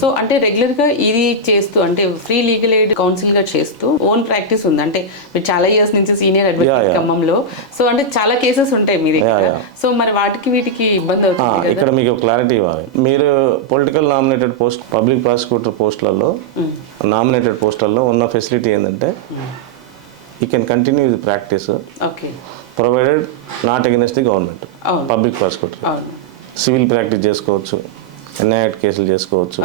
So అంటే regular గా ఇది చేస్తూ అంటే ఫ్రీ లీగల్ ఎయిడ్ కౌన్సిల్ గా చేస్తూ ఓన్ ప్రాక్టీస్ ఉంది అంటే మీరు చాలా ఇయర్స్ నుంచి సీనియర్ అడ్వకేట్ ఖమ్మంలో. సో అంటే చాలా కేసెస్ ఉంటాయి మీ దగ్గర. సో మరి వాటికి వీటికి ఇబ్బంది అవుతుంది. ఇక్కడ మీకు క్లారిటీ ఇవ్వాలి. మీరు political nominated post, public prosecutor పోస్టులలో, నామినేటెడ్ పోస్టులలో ఉన్న ఫెసిలిటీ ఏంటంటే you can continue with practice provided not against the government. Public prosecutor civil practice చేసుకోవచ్చు, ఎన్ఐఏ కేసులు చేసుకోవచ్చు.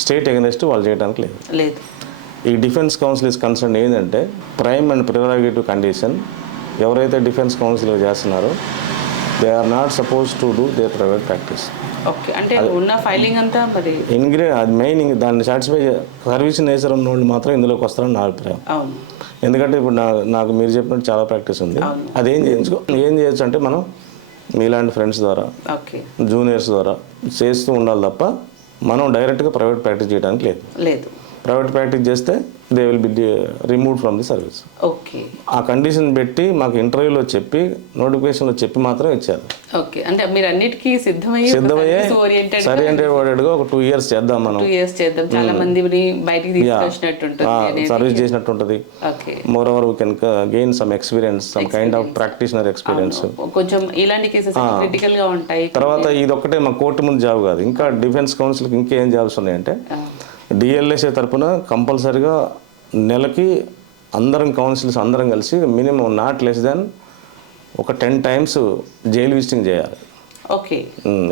స్టేట్ అగెన్స్ట్ వాళ్ళు చేయడానికి లేదు. ఈ డిఫెన్స్ కౌన్సిల్ ఇస్ కన్సర్న్ ఏంటంటే ప్రైమ్ అండ్ ప్రివరేటివ్ కండిషన్ ఎవరైతే డిఫెన్స్ కౌన్సిల్ చేస్తున్నారో they are not suppose to do their private practice. అంటే ఉన్న ఫైలింగ్ అంతా మరి అది మెయిన్ దాన్ని సాటిస్ఫై సర్వీస్ నేచర్ ఉన్న వాళ్ళు మాత్రం ఇందులోకి వస్తారని నా అభిప్రాయం. ఎందుకంటే ఇప్పుడు నాకు మీరు చెప్పినట్టు చాలా ప్రాక్టీస్ ఉంది. అది ఏం చేయొచ్చు అంటే మనం మీలాంటి ఫ్రెండ్స్ ద్వారా, జూనియర్స్ ద్వారా చేస్తూ ఉండాలి తప్ప మనం డైరెక్ట్గా ప్రైవేట్ ప్రాక్టీస్ చేయడానికి లేదు. ప్రైవేట్ ప్రాక్టీస్ చేస్తే they will be removed from the service. ఆ కండిషన్ పెట్టి మాకు ఇంటర్వ్యూలో చెప్పి నోటిఫికేషన్లో చెప్పి మాత్రం ఇచ్చారు. అంటే మీరు అన్నిటికీ సిద్ధమయ్యే ఓరియంటెడ్గా ఒక 2 years చేద్దాం మనం. చాలా మంది బయటికి సర్వీస్ చేసినట్టు ఉంటుంది. More over we can gain some experience, some kind of practitioner experience. కొంచెం ఇలాంటి కేసెస్ క్రిటికల్ గా ఉంటాయి. తర్వాత ఇది ఒక్కటే మా కోర్టు ముందు జాబ్ కాదు, ఇంకా డిఫెన్స్ కౌన్సిల్కి ఇంకేం జాబ్స్ ఉన్నాయంటే డిఎల్ఎస్ఏ తరఫున కంపల్సరీగా నెలకి అందరం కౌన్సిల్స్ అందరం కలిసి మినిమం నాట్ లెస్ దాన్ ఒక 10 times జైలు విజిటింగ్ చేయాలి.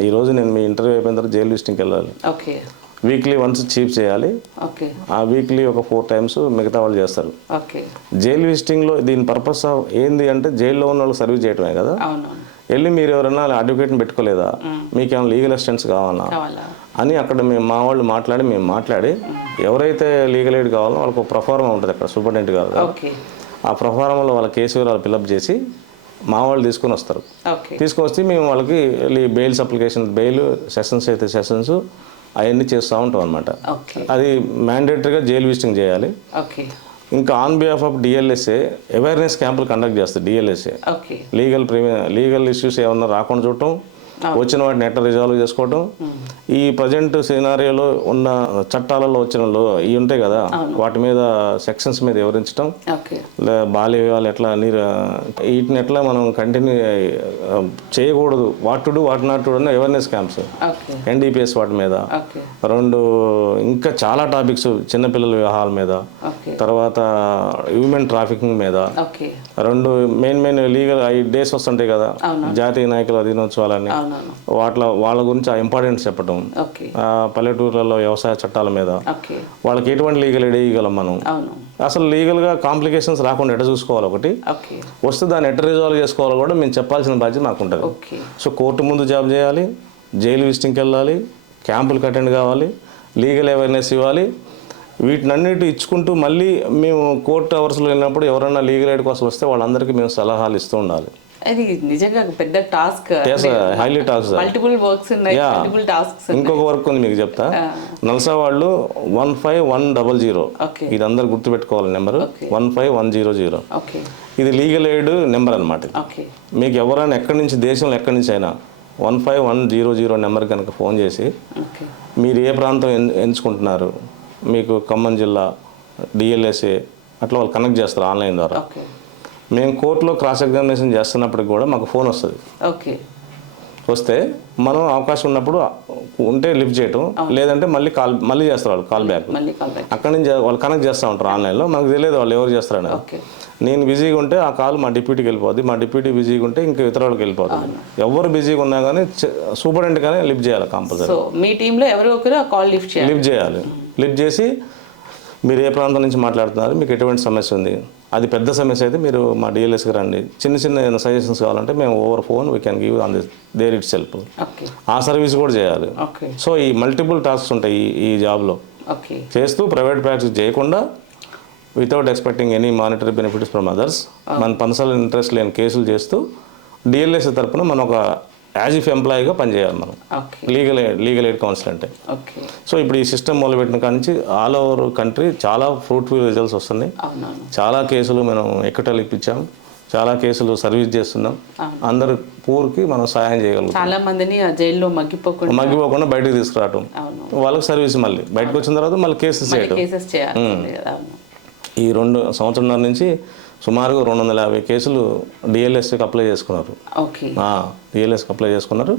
ఈరోజు నేను మీ ఇంటర్వ్యూ అయిపోయిన తర్వాత జైలు విజిటింగ్కి వెళ్ళాలి. వీక్లీ వన్స్ చీఫ్ చేయాలి. ఆ వీక్లీ ఒక 4 times మిగతా వాళ్ళు చేస్తారు. జైలు విజిటింగ్లో దీని పర్పస్ ఏంది అంటే జైల్లో ఉన్న వాళ్ళు సర్వీస్ చేయటమే కదా. వెళ్ళి మీరు ఎవరైనా అడ్వకేట్ని పెట్టుకోలేదా, మీకేమైనా లీగల్ అసిస్టెన్స్ కావాలా అని అక్కడ మా వాళ్ళు మాట్లాడి ఎవరైతే లీగల్ ఎయిడ్ కావాలో వాళ్ళకి ఒక ప్రొఫార్మా ఉంటుంది అక్కడ సూపరింటెండెంట్ గారు. ఆ ప్రొఫార్మాలో వాళ్ళ కేసు వివరాలు ఫిల్అప్ చేసి మా వాళ్ళు తీసుకొని వస్తారు. తీసుకొచ్చి మేము వాళ్ళకి బెయిల్స్ అప్లికేషన్, బెయిల్ సెషన్స్ అయితే సెషన్స్ అవన్నీ చేస్తూ ఉంటాం అనమాట. అది మ్యాండేటరీగా జైలు విజిటింగ్ చేయాలి. ఇంకా on behalf of DLSA awareness క్యాంపులు కండక్ట్ చేస్తుంది డిఎల్ఎస్ఏ. లీగల్ ఇష్యూస్ ఏమన్నా రాకుండా చూడటం, వచ్చిన వాటిని ఎట్లా రిజాల్వ్ చేసుకోవటం. ఈ ప్రజెంట్ సినారియోలో ఉన్న చట్టాలలో వచ్చిన ఇవి ఉంటాయి కదా, వాటి మీద సెక్షన్స్ మీద వివరించడం, బాల్య వివాహాలు ఎట్లా వీటిని ఎట్లా మనం కంటిన్యూ చేయకూడదు, what to do what not to do అన్న అవేర్నెస్ క్యాంప్స్, ఎన్డీపీఎస్ వాటి మీద 2 ఇంకా చాలా టాపిక్స్, చిన్నపిల్లల వివాహాల మీద, తర్వాత హ్యూమన్ ట్రాఫికింగ్ మీద 2 మెయిన్ లీగల్ డేస్ వస్తుంటాయి కదా, జాతీయ నాయకుల దినోత్సవాలని, వాళ్ళ గురించి ఆ ఇంపార్టెన్స్ చెప్పడం, పల్లెటూర్లలో వ్యవసాయ చట్టాల మీద వాళ్ళకి ఎటువంటి లీగల్ ఎయిడ్ ఇవ్వగలం మనం, అసలు లీగల్గా కాంప్లికేషన్స్ రాకుండా ఎట్ట చూసుకోవాలి, ఒకటి వస్తే దాన్ని ఎట్ట రిజాల్వ్ చేసుకోవాలి కూడా మేము చెప్పాల్సిన బాధ్యత నాకు ఉంటుంది. సో కోర్టు ముందు జాబ్ చేయాలి, జైలు విజిటింగ్కి వెళ్ళాలి, క్యాంపులకు అటెండ్ కావాలి, లీగల్ అవేర్నెస్ ఇవ్వాలి. వీటినన్నిటి ఇచ్చుకుంటూ మళ్ళీ మేము కోర్టు అవర్స్లో వెళ్ళినప్పుడు ఎవరైనా లీగల్ ఎయిడ్ కోసం వస్తే వాళ్ళందరికీ మేము సలహాలు ఇస్తూ ఉండాలి. అది నిజంగా పెద్ద task, highly task. Multiple works ఉన్నాయి, మల్టిపుల్ టాస్క్స్. ఇంకొక వర్క్ ఉంది మీకు చెప్తా. నల్సా వాళ్ళు 15100, ఇది అందరు గుర్తుపెట్టుకోవాలి నెంబర్ 15100. ఇది లీగల్ ఎయిడ్ నెంబర్ అనమాట. మీకు ఎవరైనా ఎక్కడి నుంచి, దేశంలో ఎక్కడి నుంచి అయినా 15100 నెంబర్ కనుక ఫోన్ చేసి మీరు ఏ ప్రాంతం ఎంచుకుంటున్నారు, మీకు ఖమ్మం జిల్లా డిఎల్ఎస్ఏ అట్లా వాళ్ళు కనెక్ట్ చేస్తారు ఆన్లైన్ ద్వారా. మేము కోర్టులో క్రాస్ ఎగ్జామినేషన్ చేస్తున్నప్పటికి కూడా మాకు ఫోన్ వస్తుంది. వస్తే మనం అవకాశం ఉన్నప్పుడు ఉంటే లిఫ్ట్ చేయటం, లేదంటే మళ్ళీ చేస్తారు వాళ్ళు కాల్ బ్యాక్. అక్కడి నుంచి వాళ్ళు కనెక్ట్ చేస్తూ ఉంటారు ఆన్లైన్లో, మనకు తెలియదు వాళ్ళు ఎవరు చేస్తారని. నేను బిజీగా ఉంటే ఆ కాల్ మా డిప్యూటీకి వెళ్ళిపోద్ది, మా డిప్యూటీ బిజీగా ఉంటే ఇంకా ఇతర వాళ్ళకి వెళ్ళిపోతుంది. ఎవరు బిజీగా ఉన్నా కానీ సూపరింటెండెంట్ కానీ లిఫ్ట్ చేయాలి కంపల్సరీ. మీ టీంలో ఎవరో ఒకరు కాల్ లిఫ్ట్ చేయాలి. లిఫ్ట్ చేసి మీరు ఏ ప్రాంతం నుంచి మాట్లాడుతున్నారు, మీకు ఎటువంటి సమస్య ఉంది, అది పెద్ద సమస్య అయితే మీరు మా డిఎల్ఎస్కి రండి, చిన్న సజెషన్స్ కావాలంటే మేము over phone we can give on their it self. ఆ సర్వీస్ కూడా చేయాలి. సో ఈ మల్టిపుల్ టాస్క్స్ ఉంటాయి ఈ జాబ్లో. చేస్తూ ప్రైవేట్ ప్రాక్టీస్ చేయకుండా without expecting any monetary benefits from others, మన పర్సనల్ ఇంట్రెస్ట్ లేని కేసులు చేస్తూ డిఎల్ఎస్ తరఫున మనం ఒక యాజ్ ఇఫ్ ఎంప్లాయీగా పనిచేయాలి మనం లీగల్ ఎయిడ్ కౌన్సిల్ అంటే. సో ఇప్పుడు ఈ సిస్టమ్ మొదలుపెట్టిన కాడి నుంచి ఆల్ ఓవర్ కంట్రీ చాలా ఫ్రూట్ఫుల్ రిజల్ట్స్ వస్తున్నాయి. చాలా కేసులు మనం ఎక్కటలు ఇప్పించాం, చాలా కేసులు సర్వీస్ చేస్తున్నాం. అందరు పూర్కి మనం సహాయం చేయగలుగుతాం. చాలా మందిని ఆ జైల్లో మగ్గిపోకుండా బయటకు తీసుకురావటం, వాళ్ళకి సర్వీస్, మళ్ళీ బయటకు వచ్చిన తర్వాత మళ్ళీ కేసెస్ చేయటం. ఈ 2 సంవత్సరాల నుంచి సుమారుగా 250 కేసులు డిఎల్ఎస్కి అప్లై చేసుకున్నారు. డిఎల్ఎస్కి అప్లై చేసుకున్నారు.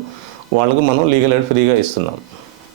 వాళ్ళకు మనం లీగల్ ఎయిడ్ ఫ్రీగా ఇస్తున్నాం.